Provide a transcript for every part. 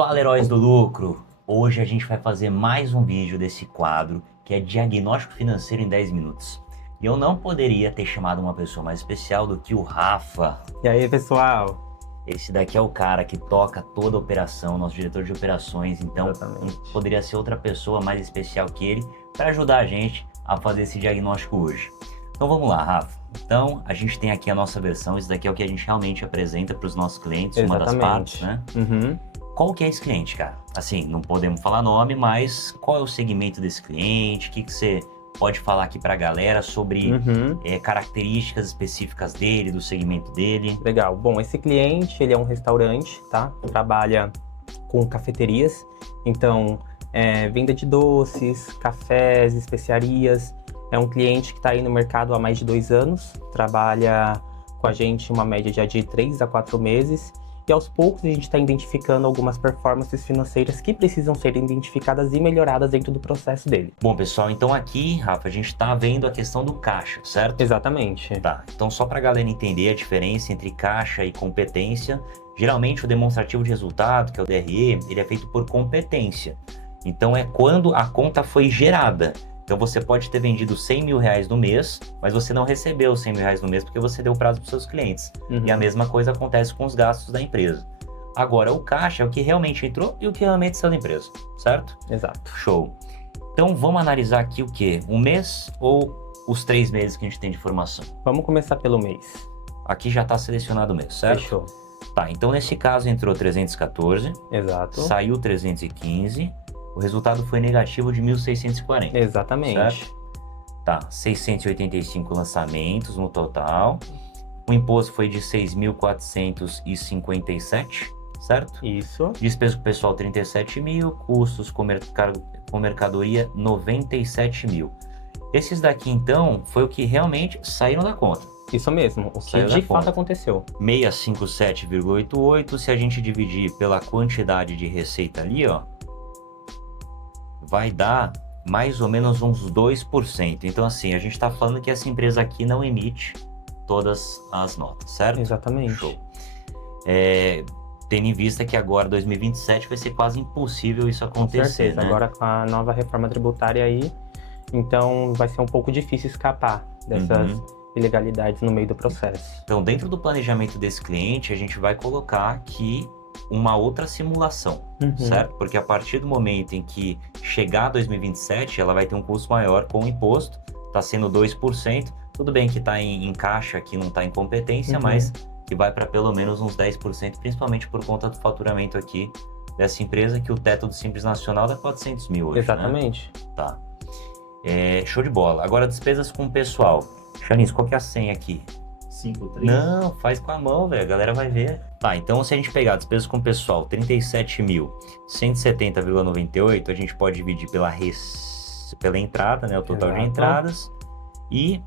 Fala, heróis do lucro! Hoje a gente vai fazer mais um vídeo desse quadro que é Diagnóstico Financeiro em 10 minutos. E eu não poderia ter chamado uma pessoa mais especial do que o Rafa. E aí, pessoal? Esse daqui é o cara que toca toda a operação, nosso diretor de operações, então Exatamente. não poderia ser outra pessoa mais especial que ele para ajudar a gente a fazer esse diagnóstico hoje. Então vamos lá, Rafa. Então a gente tem aqui a nossa versão, isso daqui é o que a gente realmente apresenta para os nossos clientes, Exatamente. uma das partes, né? Uhum. Qual que é esse cliente, cara? Assim, não podemos falar nome, mas qual é o segmento desse cliente? O que você pode falar aqui para a galera sobre características específicas dele, do segmento dele? Legal. Bom, esse cliente, ele é um restaurante, tá? Trabalha com cafeterias, então venda de doces, cafés, especiarias. É um cliente que está aí no mercado há mais de 2 anos, trabalha com a gente uma média de 3 a 4 meses. E aos poucos a gente está identificando algumas performances financeiras que precisam ser identificadas e melhoradas dentro do processo dele. Bom, pessoal, então aqui, Rafa, a gente está vendo a questão do caixa, certo? Exatamente. Tá, então só para a galera entender a diferença entre caixa e competência, geralmente o demonstrativo de resultado, que é o DRE, ele é feito por competência. Então é quando a conta foi gerada. Então você pode ter vendido 100 mil reais no mês, mas você não recebeu 100 mil reais no mês porque você deu prazo para os seus clientes. E a mesma coisa acontece com os gastos da empresa. Agora, o caixa é o que realmente entrou e o que realmente saiu da empresa, certo? Exato. Show. Então vamos analisar aqui o quê? Um mês ou os 3 meses que a gente tem de formação? Vamos começar pelo mês. Aqui já está selecionado o mês, certo? Fechou. Tá, então nesse caso entrou 314, Exato. saiu 315, o resultado foi negativo de 1.640. Exatamente. Certo? Tá, 685 lançamentos no total. O imposto foi de 6.457, certo? Isso. Despesa com pessoal 37 mil, custos com mercadoria 97 mil. Esses daqui então foi o que realmente saíram da conta. Isso mesmo, o que Saiu da de fato conta. aconteceu. 657,88, se a gente dividir pela quantidade de receita ali, ó, vai dar mais ou menos uns 2%. Então assim, a gente está falando que essa empresa aqui não emite todas as notas, certo? Exatamente. Show. Tendo em vista que agora, 2027, vai ser quase impossível isso Com acontecer, certeza. né? Agora com a nova reforma tributária aí, então vai ser um pouco difícil escapar dessas ilegalidades no meio do processo. Então, dentro do planejamento desse cliente, a gente vai colocar aqui uma outra simulação, certo? Porque a partir do momento em que chegar a 2027, ela vai ter um custo maior com o imposto, está sendo 2%, tudo bem que está em caixa, aqui não está em competência, mas que vai para pelo menos uns 10%, principalmente por conta do faturamento aqui dessa empresa, que o teto do Simples Nacional dá 400 mil hoje, Exatamente. né? Tá. Show de bola. Agora, despesas com o pessoal. Xanis, qual que é a senha aqui? 53. Não, faz com a mão, velho, a galera vai ver. Tá, então se a gente pegar despesas com o pessoal, 37.170,98, a gente pode dividir pela entrada, né, o total de entradas, e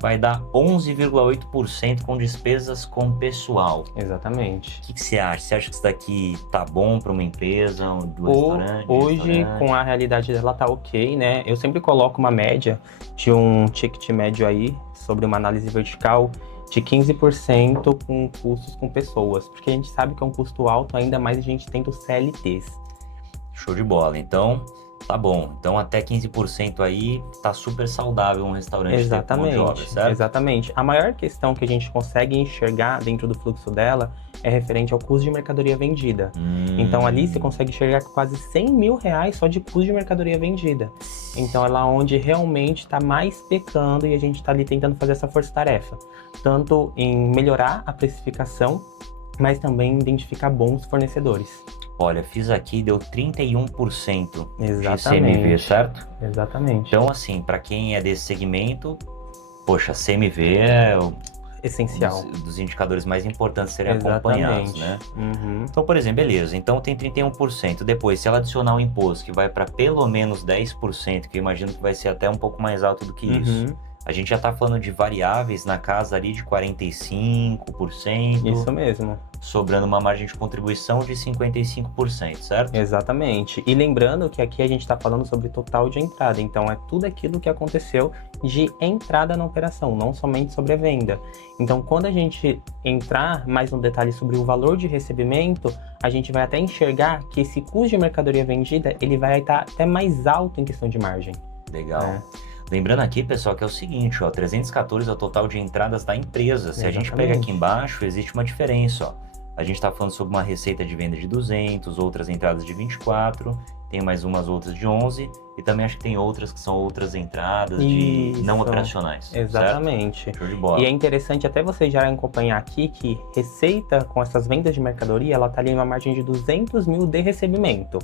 vai dar 11,8% com despesas com pessoal. Exatamente. O que você acha? Você acha que isso daqui tá bom para uma empresa, do restaurante? Hoje, com a realidade dela, tá ok, né? Eu sempre coloco uma média de um ticket médio aí, sobre uma análise vertical, de 15% com custos com pessoas, porque a gente sabe que é um custo alto, ainda mais a gente tendo CLTs. Show de bola, então tá bom. Então até 15% aí tá super saudável um restaurante. Exatamente, ter mão de obra, certo? exatamente. A maior questão que a gente consegue enxergar dentro do fluxo dela é referente ao custo de mercadoria vendida. Então ali você consegue enxergar quase 100 mil reais só de custo de mercadoria vendida. Então é lá onde realmente está mais pecando e a gente está ali tentando fazer essa força-tarefa. Tanto em melhorar a precificação, mas também identificar bons fornecedores. Olha, fiz aqui, deu 31% Exatamente. de CMV, certo? Exatamente. Então assim, para quem é desse segmento, poxa, CMV é essencial. Dos indicadores mais importantes a serem acompanhados, né? Então, por exemplo, beleza, então tem 31%. Depois, se ela adicionar o imposto, que vai para pelo menos 10%, que eu imagino que vai ser até um pouco mais alto do que isso, a gente já está falando de variáveis na casa ali de 45%. Isso mesmo. sobrando uma margem de contribuição de 55%, certo? Exatamente. E lembrando que aqui a gente está falando sobre total de entrada, então é tudo aquilo que aconteceu de entrada na operação, não somente sobre a venda. Então, quando a gente entrar mais no detalhe sobre o valor de recebimento, a gente vai até enxergar que esse custo de mercadoria vendida, ele vai estar até mais alto em questão de margem. Legal. Lembrando aqui, pessoal, que é o seguinte, ó, 314 é o total de entradas da empresa. Se a gente pega aqui embaixo, existe uma diferença, ó. A gente está falando sobre uma receita de venda de 200, outras entradas de 24, tem mais umas outras de 11, e também acho que tem outras que são outras entradas de não operacionais. Exatamente. Certo? Show de bola. E é interessante até vocês já acompanhar aqui que receita com essas vendas de mercadoria, ela está ali em uma margem de 200 mil de recebimento.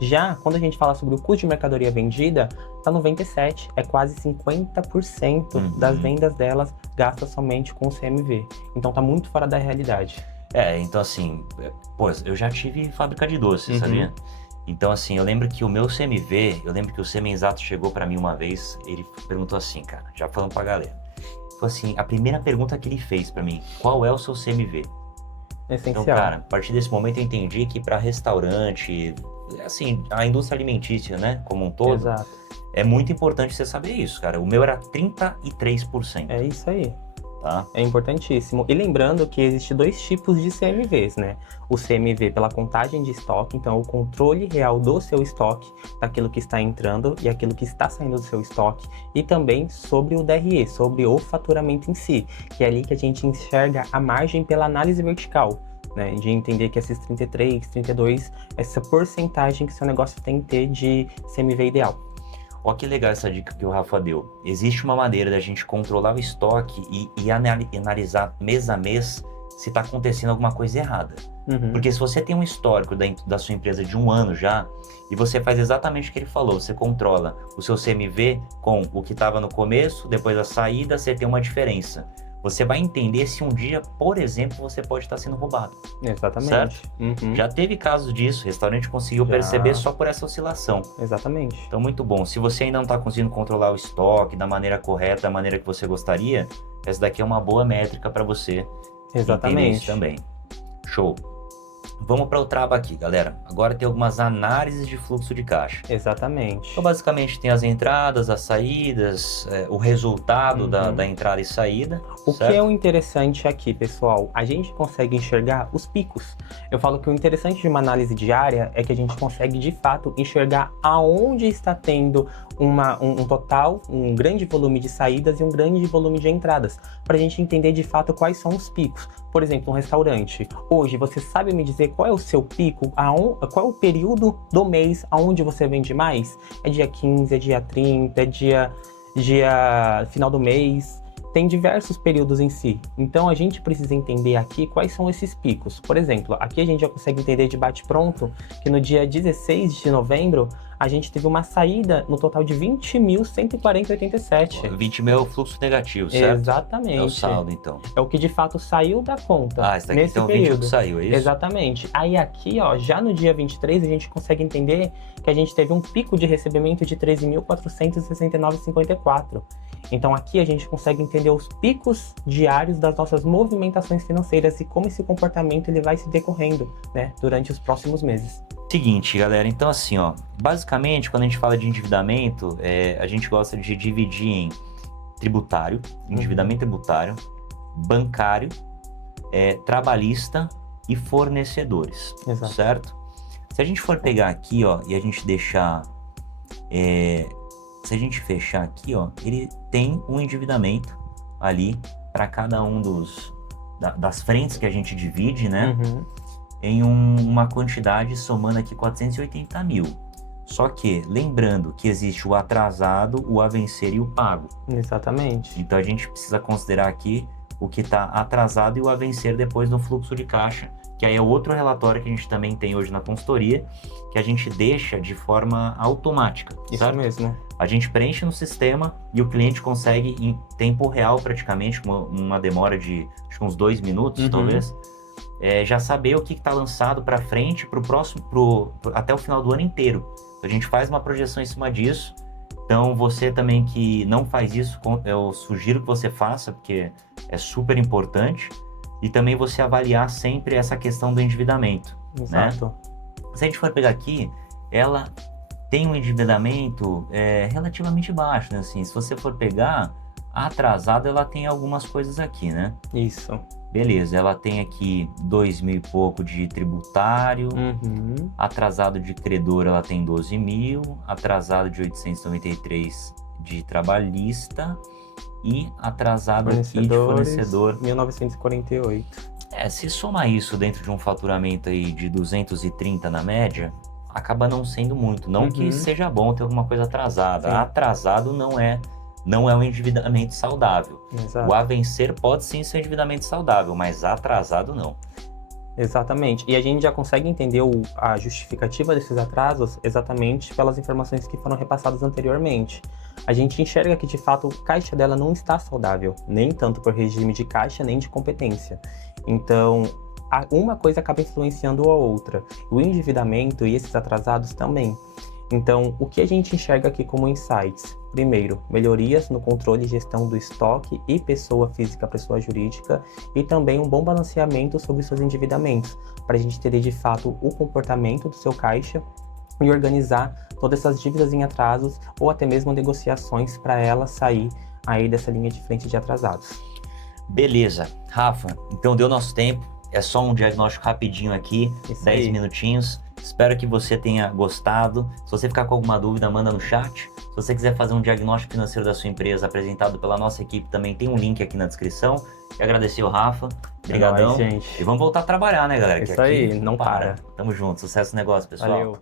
Já quando a gente fala sobre o custo de mercadoria vendida, está 97, é quase 50% das vendas delas gasta somente com o CMV. Então está muito fora da realidade. Então assim, pô, eu já tive fábrica de doces, sabia? Então assim, eu lembro que o Semenzato chegou pra mim uma vez, ele perguntou assim, cara, já falando pra galera. Foi assim, a primeira pergunta que ele fez pra mim, qual é o seu CMV? Essencial. Então, cara, a partir desse momento eu entendi que pra restaurante, assim, a indústria alimentícia, né, como um todo, Exato. É muito importante você saber isso, cara. O meu era 33%. É isso aí. Tá? É importantíssimo. E lembrando que existem dois tipos de CMVs, né? O CMV pela contagem de estoque, então o controle real do seu estoque, daquilo que está entrando e aquilo que está saindo do seu estoque, e também sobre o DRE, sobre o faturamento em si, que é ali que a gente enxerga a margem pela análise vertical, né? De entender que esses 33, 32, essa porcentagem que seu negócio tem que ter de CMV ideal. Olha que legal essa dica que o Rafa deu. Existe uma maneira da gente controlar o estoque e analisar mês a mês se está acontecendo alguma coisa errada. Porque se você tem um histórico da sua empresa de 1 ano já, e você faz exatamente o que ele falou, você controla o seu CMV com o que estava no começo, depois da saída, você tem uma diferença. Você vai entender se um dia, por exemplo, você pode estar sendo roubado. Exatamente. Certo? Já teve casos disso, o restaurante conseguiu perceber só por essa oscilação. Exatamente. Então, muito bom. Se você ainda não está conseguindo controlar o estoque da maneira correta, da maneira que você gostaria, essa daqui é uma boa métrica para você entender isso também. Show. Vamos para o Traba aqui, galera. Agora tem algumas análises de fluxo de caixa. Exatamente. Então, basicamente, tem as entradas, as saídas, o resultado da entrada e saída. O que é o interessante aqui, pessoal? A gente consegue enxergar os picos. Eu falo que o interessante de uma análise diária é que a gente consegue, de fato, enxergar aonde está tendo um total, um grande volume de saídas e um grande volume de entradas, para a gente entender, de fato, quais são os picos. Por exemplo, um restaurante. Hoje, você sabe me dizer qual é o seu pico? Qual é o período do mês aonde você vende mais? É dia 15, é dia 30, é dia final do mês? Tem diversos períodos em si. Então, a gente precisa entender aqui quais são esses picos. Por exemplo, aqui a gente já consegue entender de bate-pronto que no dia 16 de novembro, a gente teve uma saída no total de 20.140,87. 20 mil é o fluxo negativo, certo? Exatamente. É o saldo, então. É o que de fato saiu da conta. Esse daqui nesse então período. 20 é o que saiu, é isso? Exatamente. Aí aqui, ó, já no dia 23, a gente consegue entender que a gente teve um pico de recebimento de 13.469,54. Então aqui a gente consegue entender os picos diários das nossas movimentações financeiras e como esse comportamento ele vai se decorrendo, né, durante os próximos meses. Seguinte, galera, então assim, ó, basicamente quando a gente fala de endividamento, a gente gosta de dividir em tributário, endividamento tributário, bancário, trabalhista e fornecedores. Exato. Certo? Se a gente for pegar aqui, ó, e a gente deixar, se a gente fechar aqui, ó, ele tem um endividamento ali para cada um das frentes que a gente divide, né? Em uma quantidade somando aqui 480 mil. Só que, lembrando que existe o atrasado, o a vencer e o pago. Exatamente. Então a gente precisa considerar aqui o que está atrasado e o a vencer depois no fluxo de caixa, que aí é outro relatório que a gente também tem hoje na consultoria, que a gente deixa de forma automática. Isso certo? mesmo. A gente preenche no sistema e o cliente consegue em tempo real praticamente, com uma demora de acho que uns 2 minutos, talvez, já saber o que está lançado para frente, para o próximo, até o final do ano inteiro. A gente faz uma projeção em cima disso. Então, você também que não faz isso, eu sugiro que você faça, porque é super importante. e também você avaliar sempre essa questão do endividamento. Exato. Se a gente for pegar aqui, ela tem um endividamento relativamente baixo, né? Assim, se você for pegar, a atrasada ela tem algumas coisas aqui, né? Isso. Beleza, ela tem aqui 2.000 e pouco de tributário, atrasado de credor ela tem 12.000, atrasado de 893 de trabalhista e atrasado aqui de fornecedor 1948. Se soma isso dentro de um faturamento aí de 230 na média, acaba não sendo muito. Não que seja bom ter alguma coisa atrasada. Sim. Atrasado não é um endividamento saudável. Exato. O a vencer pode sim ser um endividamento saudável, mas atrasado não. Exatamente. E a gente já consegue entender a justificativa desses atrasos exatamente pelas informações que foram repassadas anteriormente. A gente enxerga que, de fato, o caixa dela não está saudável, nem tanto por regime de caixa, nem de competência. Então, uma coisa acaba influenciando a outra. O endividamento e esses atrasados também. Então, o que a gente enxerga aqui como insights? Primeiro, melhorias no controle e gestão do estoque e pessoa física, pessoa jurídica, e também um bom balanceamento sobre seus endividamentos, para a gente entender de fato o comportamento do seu caixa e organizar todas essas dívidas em atrasos ou até mesmo negociações para ela sair aí dessa linha de frente de atrasados. Beleza, Rafa, então deu nosso tempo, é só um diagnóstico rapidinho aqui, 10 minutinhos. Espero que você tenha gostado. Se você ficar com alguma dúvida, manda no chat. Se você quiser fazer um diagnóstico financeiro da sua empresa apresentado pela nossa equipe, também tem um link aqui na descrição. E agradecer o Rafa. Obrigadão. É nóis, gente. E vamos voltar a trabalhar, né, galera? Isso aí, não para. Tamo junto. Sucesso no negócio, pessoal. Valeu.